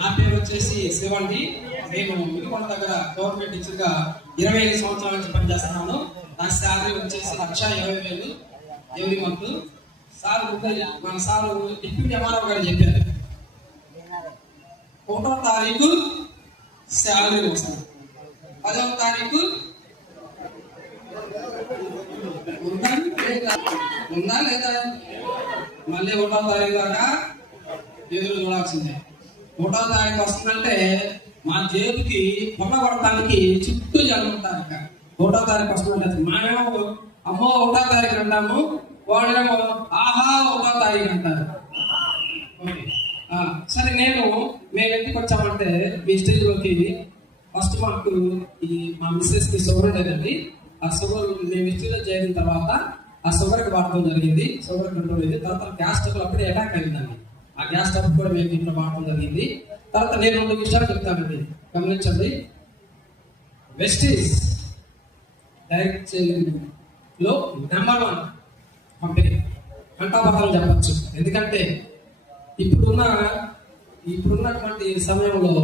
నా పేరు వచ్చేసి శివండి. నేను మిడికొండ దగ్గర గవర్నమెంట్ టీచర్ గా 25 సంవత్సరాల నుంచి పనిచేస్తున్నాను. నా శాలరీ వచ్చేసి 1,20,000 ఎవ్రీ మంత్. మన సార్ డిప్యూటీ ఎంఆర్ఓ గారు చెప్పారు 1వ తారీఖు శాలరీ వస్తుంది, 10వ తారీఖు ఉందా లేదా, మళ్ళీ 1వ తారీఖు దాకా ఎదురు చూడాల్సిందే. 1వ తారీఖు వస్తుందంటే మా జేబుకి పొన్న కొడటానికి చుట్టూ జనం ఉంటారు. 1వ తారీఖు వస్తుందంటే మేమేమో అమ్మో 1వ తారీఖు అంటాము, వాళ్ళేమో ఆహా 1వ తారీఖు అంటారు. సరే, మేము ఎందుకు వచ్చామంటే మీ స్టేజ్లోకి ఫస్ట్ మాకు మా మిస్సెస్ కి షుగర్ ఉండేదండి. ఆ షుగర్ మేము స్టేజ్లో చేరిన తర్వాత ఆ షుగర్కి వాడటం జరిగింది, షుగర్ కంట్రోల్ అయింది. తర్వాత గ్యాస్ స్టవ్ అప్పుడే అటాక్ అయిందండి. ఆ గ్యాస్ స్టవ్ కూడా మేము ఇంట్లో వాడటం జరిగింది. తర్వాత నేను 2 విషయాలు చెప్తానండి, గమనించండి. వెస్టీజ్ డైరెక్ట్ సెల్లింగ్ లో నెంబర్ 1 కంపెనీ కంటాపత్రం చెప్పచ్చు. ఎందుకంటే ఇప్పుడున్నటువంటి సమయంలో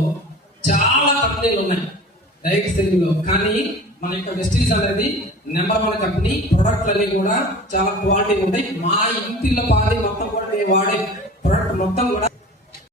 చాలా కంపెనీలు ఉన్నాయి డైరెక్ట్ సెల్లింగ్ లో, కానీ మన యొక్క వెస్టీజ్ అనేది నెంబర్ 1 కంపెనీ. ప్రొడక్ట్లు అన్ని కూడా చాలా క్వాలిటీ ఉంటాయి. మా ఇంటిలో మొత్తం కూడా మేము వాడే ప్రొడక్ట్ మొత్తం కూడా